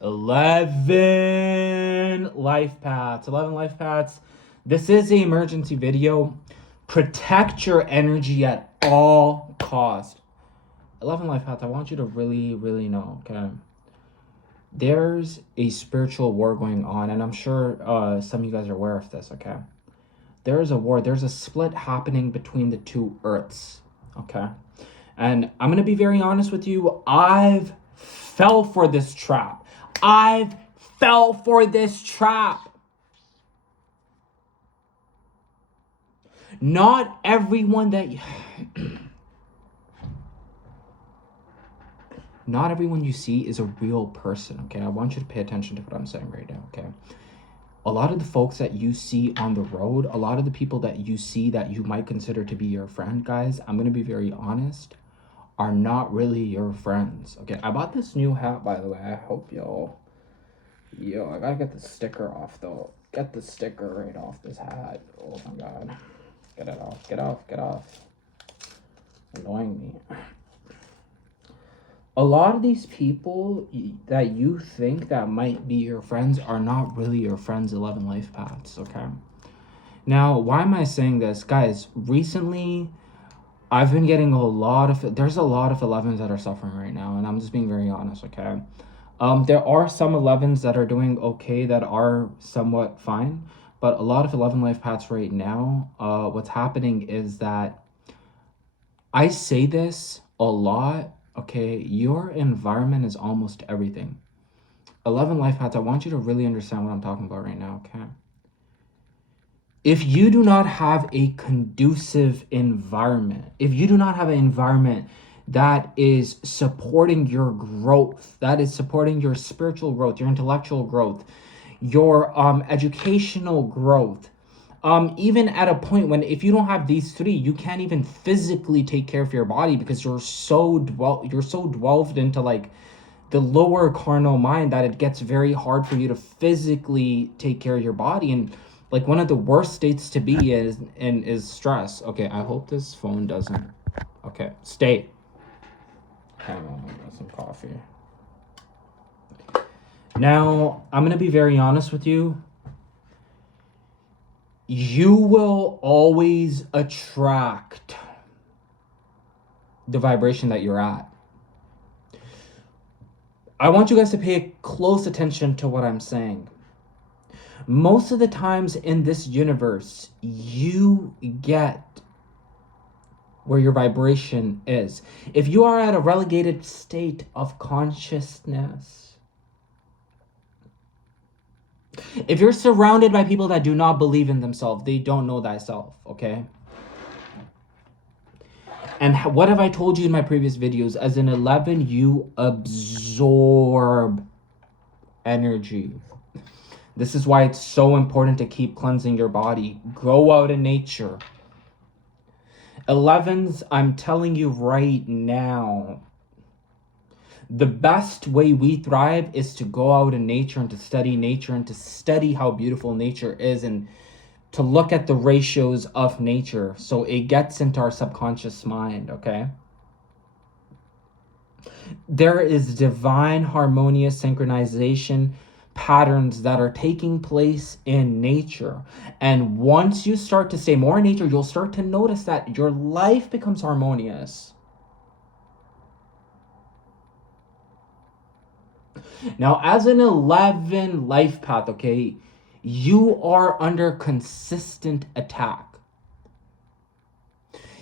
11 life paths. 11 life paths. This is an emergency video. Protect your energy at all cost. 11 life paths. I want you to really, really know, okay? There's a spiritual war going on, and I'm sure some of you guys are aware of this, okay? There's a war. There's a split happening between the two earths, okay? And I'm going to be very honest with you. I've fell for this trap. I've fell for this trap. Not everyone that not everyone you see is a real person, okay? I want you to pay attention to what I'm saying right now, okay? A lot of the folks that you see on the road, a lot of the people that you see that you might consider to be your friend, guys, I'm going to be very honest, are not really your friends, okay? I bought this new hat, by the way. I hope Yo, I gotta get the sticker off, though. Get the sticker right off this hat. Oh, my God. Get it off. Get off. Annoying me. A lot of these people that you think that might be your friends are not really your friends. 11 life paths, okay? Now, why am I saying this? Guys, recently, I've been getting there's a lot of 11s that are suffering right now, and I'm just being very honest, okay? There are some 11s that are doing okay, that are somewhat fine, but a lot of 11 life paths right now, what's happening is that I say this a lot, okay? Your environment is almost everything. 11 life paths, I want you to really understand what I'm talking about right now, okay? If you do not have a conducive environment, if you do not have an environment that is supporting your growth, that is supporting your spiritual growth, your intellectual growth, your educational growth, even at a point when if you don't have these three, you can't even physically take care of your body because you're so dwelled into like the lower carnal mind that it gets very hard for you to physically take care of your body. And like one of the worst states to be is stress. Okay, I hope this phone doesn't. Okay, stay. Hang on, I got some coffee. Now, I'm gonna be very honest with you. You will always attract the vibration that you're at. I want you guys to pay close attention to what I'm saying. Most of the times in this universe, you get where your vibration is. If you are at a relegated state of consciousness, if you're surrounded by people that do not believe in themselves, they don't know thyself, okay? And what have I told you in my previous videos? As an 11, you absorb energy. This is why it's so important to keep cleansing your body. Go out in nature. 11s, I'm telling you right now, the best way we thrive is to go out in nature and to study nature and to study how beautiful nature is and to look at the ratios of nature so it gets into our subconscious mind, okay? There is divine harmonious synchronization patterns that are taking place in nature. And once you start to stay more in nature, you'll start to notice that your life becomes harmonious. Now, as an 11 life path, okay, you are under consistent attack.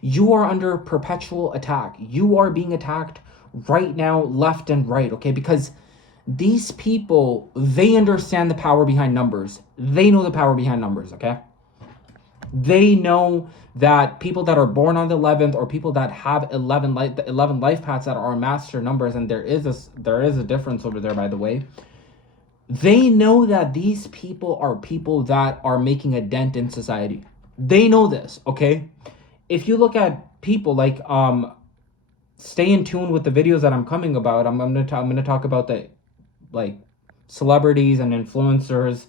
You are under perpetual attack. You are being attacked right now, left and right, okay? Because these people, they understand the power behind numbers. They know the power behind numbers, okay? They know that people that are born on the 11th or people that have 11 life paths that are master numbers, and there is a difference over there, by the way. They know that these people are people that are making a dent in society. They know this, okay? If you look at people like stay in tune with the videos that I'm coming about. I'm gonna talk about the like celebrities and influencers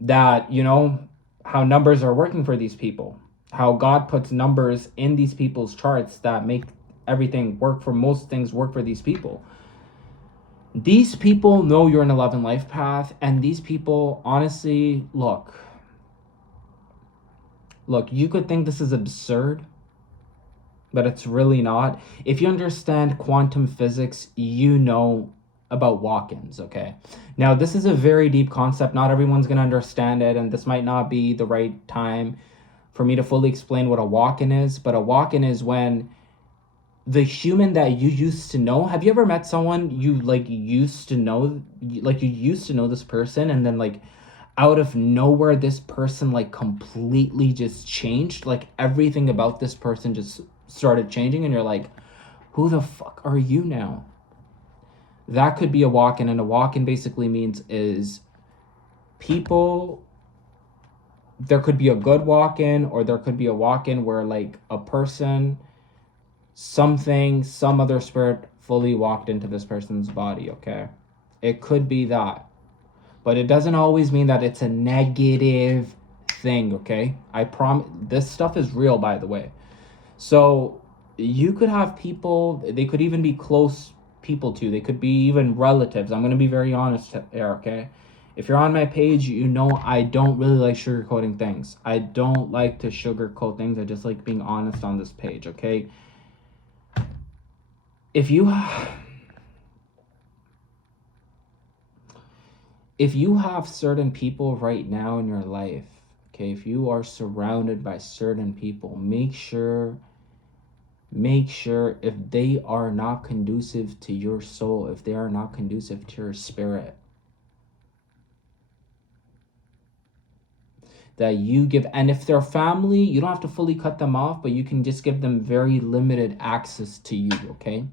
that, you know, how numbers are working for these people, how God puts numbers in these people's charts that make everything work for most things work for these people. These people know you're an 11 life path, and these people, honestly, look, you could think this is absurd, but it's really not. If you understand quantum physics, you know about walk-ins, okay? Now, this is a very deep concept. Not everyone's going to understand it, and this might not be the right time for me to fully explain what a walk-in is, but a walk-in is when the human that you used to know, have you ever met someone you used to know, you used to know this person, and then out of nowhere this person completely just changed, everything about this person just started changing, and you're like, who the fuck are you now? That could be a walk-in, and a walk-in basically means is people, there could be a good walk-in, or there could be a walk-in where a person, something, some other spirit fully walked into this person's body, okay? It could be that. But it doesn't always mean that it's a negative thing, okay? I promise, this stuff is real, by the way. So you could have people, they could even be close people to, they could be even relatives. I'm going to be very honest here, okay? If you're on my page, you know I don't really like sugarcoating things. I don't like to sugarcoat things. I just like being honest on this page, okay? If you have certain people right now in your life, okay, if you are surrounded by certain people, make sure if they are not conducive to your soul, if they are not conducive to your spirit, that you give. And if they're family, you don't have to fully cut them off, but you can just give them very limited access to you, okay?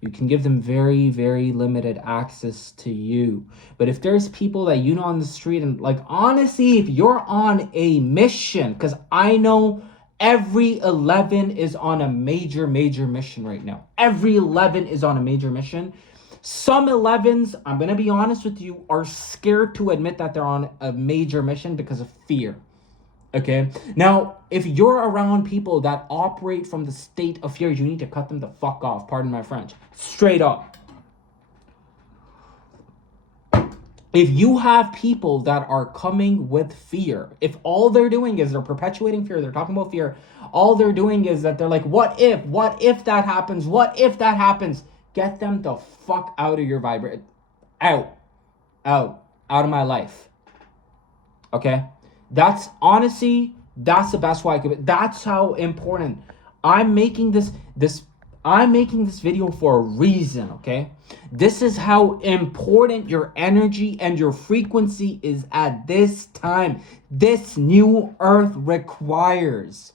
You can give them very, very limited access to you. But if there's people that you know on the street, and honestly, if you're on a mission, because I know every 11 is on a major mission right now. Every 11 is on a major mission. Some 11s, I'm going to be honest with you, are scared to admit that they're on a major mission because of fear. Okay, now if you're around people that operate from the state of fear, you need to cut them the fuck off. Pardon my French. Straight up. If you have people that are coming with fear, if all they're doing is they're perpetuating fear, they're talking about fear, all they're doing is that they're like, what if that happens? What if that happens? Get them the fuck out of your vibrate. Out of my life. Okay? That's honestly, that's the best way I could. That's how important. I'm making this video for a reason, okay? This is how important your energy and your frequency is at this time. This new earth requires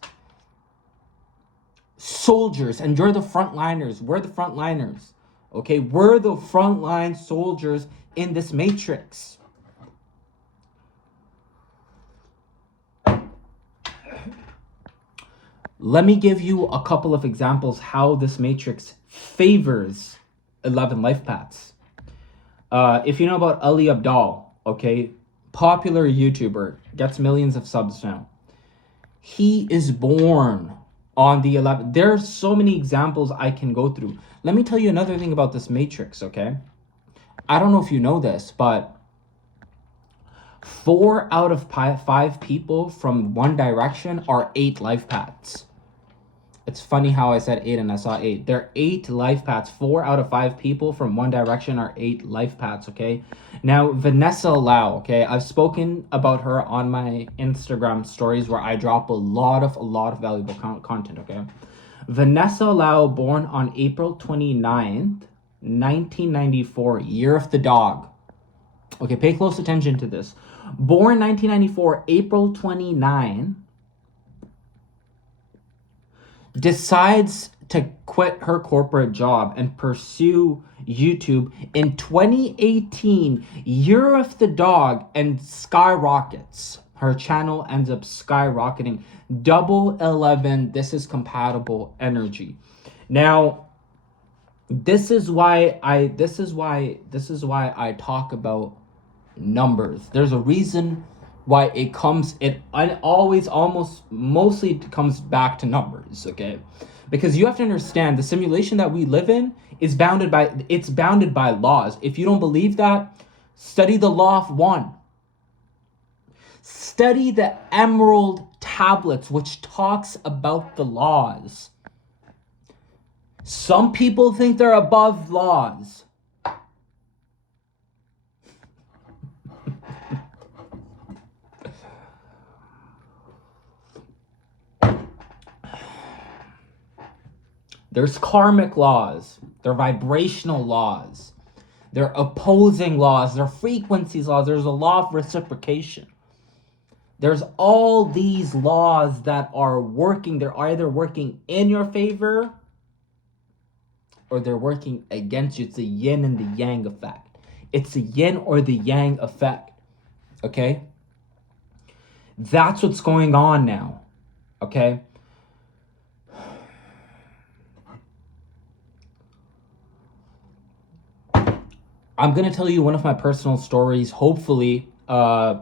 soldiers, and you're the frontliners. We're the frontliners, okay? We're the frontline soldiers in this matrix. Let me give you a couple of examples how this matrix favors 11 life paths. If you know about Ali Abdaal, okay, popular YouTuber, gets millions of subs now. He is born on the 11th. There are so many examples I can go through. Let me tell you another thing about this matrix, okay? I don't know if you know this, but 4 out of 5 people from One Direction are 8 life paths. It's funny how I said 8 and I saw 8. There are 8 life paths. 4 out of 5 people from One Direction are 8 life paths, okay? Now, Vanessa Lau, okay? I've spoken about her on my Instagram stories where I drop a lot of valuable content, okay? Vanessa Lau, born on April 29th, 1994, year of the dog. Okay, pay close attention to this. Born 1994, April 29, decides to quit her corporate job and pursue YouTube in 2018, year of the dog, and skyrockets. Her channel ends up skyrocketing. Double 11, this is compatible energy. Now, this is why I talk about numbers. There's a reason why it always mostly comes back to numbers, okay? Because you have to understand the simulation that we live in is bounded by laws. If you don't believe that, study the law of one. Study the Emerald Tablets, which talks about the laws. Some people think they're above laws. There's karmic laws. They're vibrational laws. They're opposing laws. They're frequencies laws. There's a law of reciprocation. There's all these laws that are working. They're either working in your favor or they're working against you. It's the yin and the yang effect. It's the yin or the yang effect. Okay? That's what's going on now. Okay? I'm going to tell you one of my personal stories, hopefully, with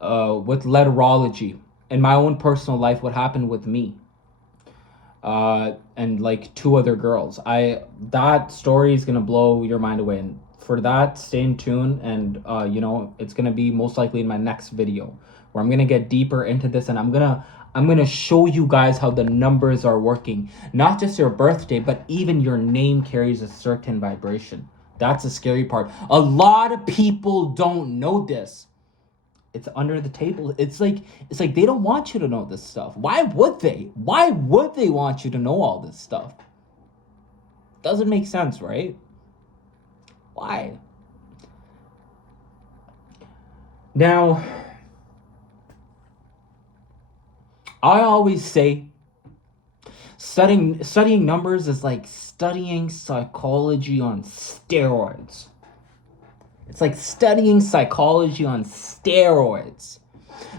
letterology. In my own personal life, what happened with me. And like 2 other girls. That story is going to blow your mind away. And for that, stay in tune. And, it's going to be most likely in my next video, where I'm going to get deeper into this. And I'm going to show you guys how the numbers are working. Not just your birthday, but even your name carries a certain vibration. That's the scary part. A lot of people don't know this. It's under the table. It's like they don't want you to know this stuff. Why would they? Why would they want you to know all this stuff? Doesn't make sense, right? Why? Now, I always say studying numbers is like studying psychology on steroids. It's like studying psychology on steroids.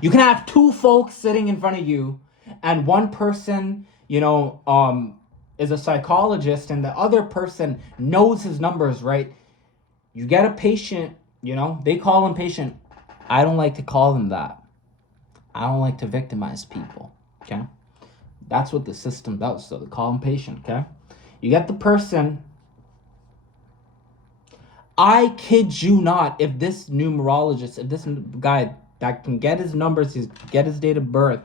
You can have 2 folks sitting in front of you, and one person, is a psychologist, and the other person knows his numbers, right? You get a patient, they call him patient. I don't like to call them that. I don't like to victimize people, okay? That's what the system does, so they call him patient, okay? You get the person. I kid you not, if this numerologist, if this guy that can get his numbers, get his date of birth,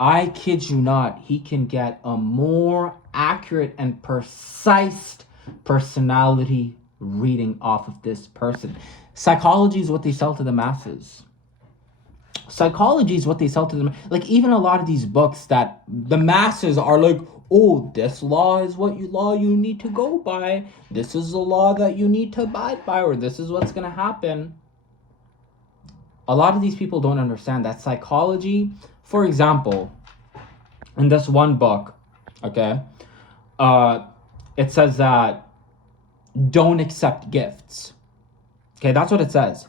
I kid you not, he can get a more accurate and precise personality reading off of this person. Psychology is what they sell to the masses. Psychology is what they sell to them. Like, even a lot of these books that the masses are like, oh, this law is law you need to go by. This is the law that you need to abide by, or this is what's going to happen. A lot of these people don't understand that psychology, for example, in this one book, okay, it says that don't accept gifts. Okay, that's what it says.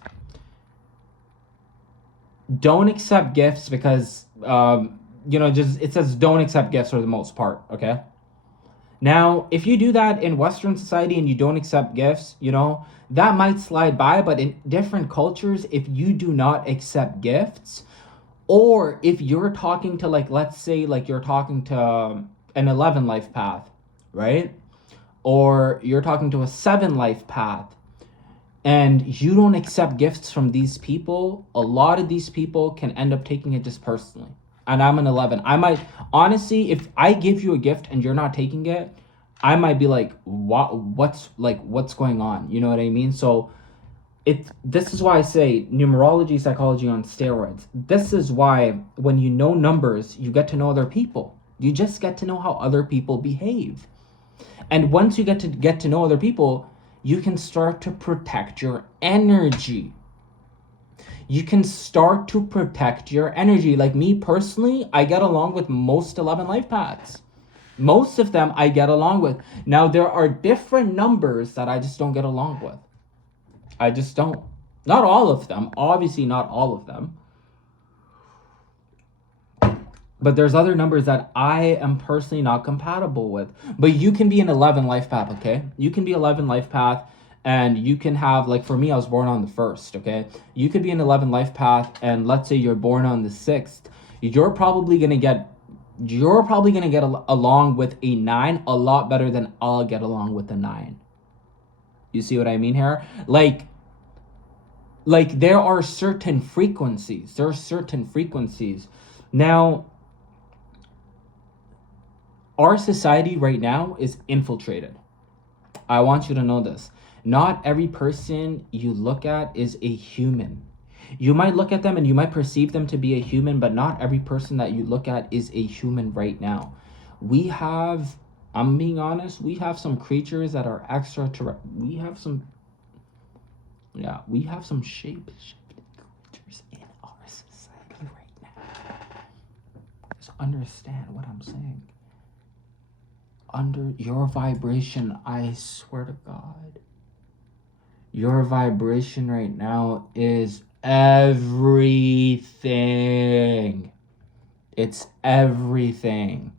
Don't accept gifts because, it says don't accept gifts for the most part, okay? Now, if you do that in Western society and you don't accept gifts, that might slide by, but in different cultures, if you do not accept gifts, or if you're talking to, let's say, you're talking to an 11 life path, right? Or you're talking to a 7 life path, and you don't accept gifts from these people, a lot of these people can end up taking it just personally. And I'm an 11. I might, honestly, if I give you a gift and you're not taking it, I might be like, what's going on? You know what I mean? So this is why I say numerology, psychology on steroids. This is why when you know numbers, you get to know other people. You just get to know how other people behave. And once you get to know other people, you can start to protect your energy. You can start to protect your energy. Like me personally, I get along with most 11 life paths. Most of them I get along with. Now, there are different numbers that I just don't get along with. I just don't. Not all of them. Obviously, not all of them. But there's other numbers that I am personally not compatible with. But you can be an 11 life path, okay? You can be 11 life path, and you can have, for me, I was born on the 1st, okay? You could be an 11 life path, and let's say you're born on the 6th. You're probably going to get you're probably going to get along with a 9 a lot better than I'll get along with a 9. You see what I mean here? Like there are certain frequencies. There are certain frequencies. Now, our society right now is infiltrated. I want you to know this. Not every person you look at is a human. You might look at them and you might perceive them to be a human, but not every person that you look at is a human right now. We have, I'm being honest, we have some creatures that are extraterrestrial. We have some shape-shifting creatures in our society right now. Just understand what I'm saying. Under your vibration, I swear to God, your vibration right now is everything. It's everything.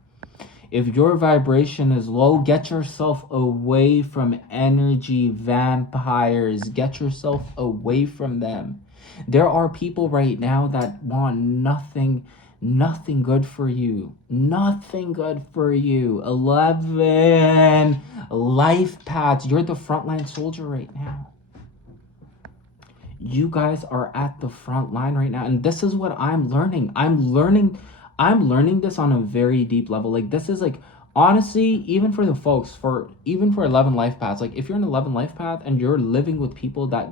If your vibration is low, get yourself away from energy vampires. Get yourself away from them. There are people right now that want nothing good for you. Nothing good for you. 11 life paths. You're the frontline soldier right now. You guys are at the front line right now, and this is what I'm learning. I'm learning this on a very deep level. Like, this is like, honestly, even for the folks, even for 11 life paths, like if you're an 11 life path and you're living with people that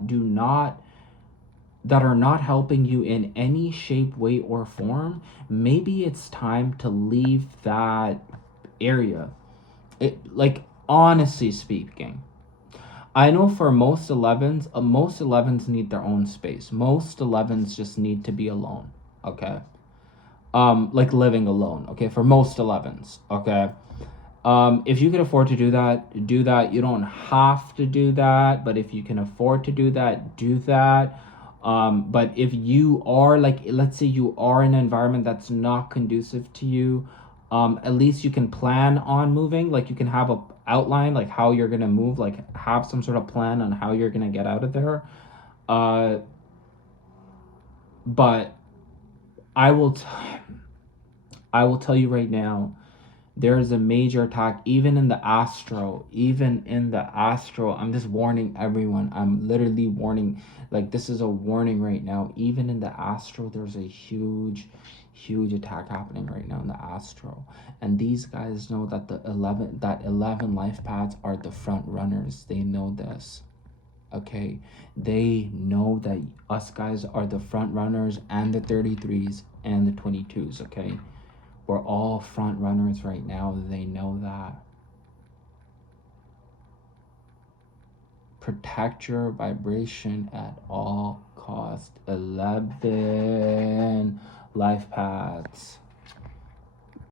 are not helping you in any shape, way, or form, maybe it's time to leave that area. Like, honestly speaking, I know for most 11s need their own space. Most 11s just need to be alone. Okay. Like living alone. Okay, for most 11s. Okay. If you can afford to do that, do that. You don't have to do that, but if you can afford to do that, do that. But if you are, like, let's say you are in an environment that's not conducive to you, at least you can plan on moving. Like, you can have a outline, like how you're gonna move, like have some sort of plan on how you're gonna get out of there. But I will tell you right now, there is a major attack, even in the astro. I'm just warning everyone. I'm literally warning. Like, this is a warning right now. Even in the astro, there's a huge attack happening right now in the astro. And these guys know that the 11 life paths are the front runners. They know this. Okay, they know that us guys are the front runners, and the 33s and the 22s. Okay, we're all front runners right now. They know that. Protect your vibration at all costs. 11 life paths.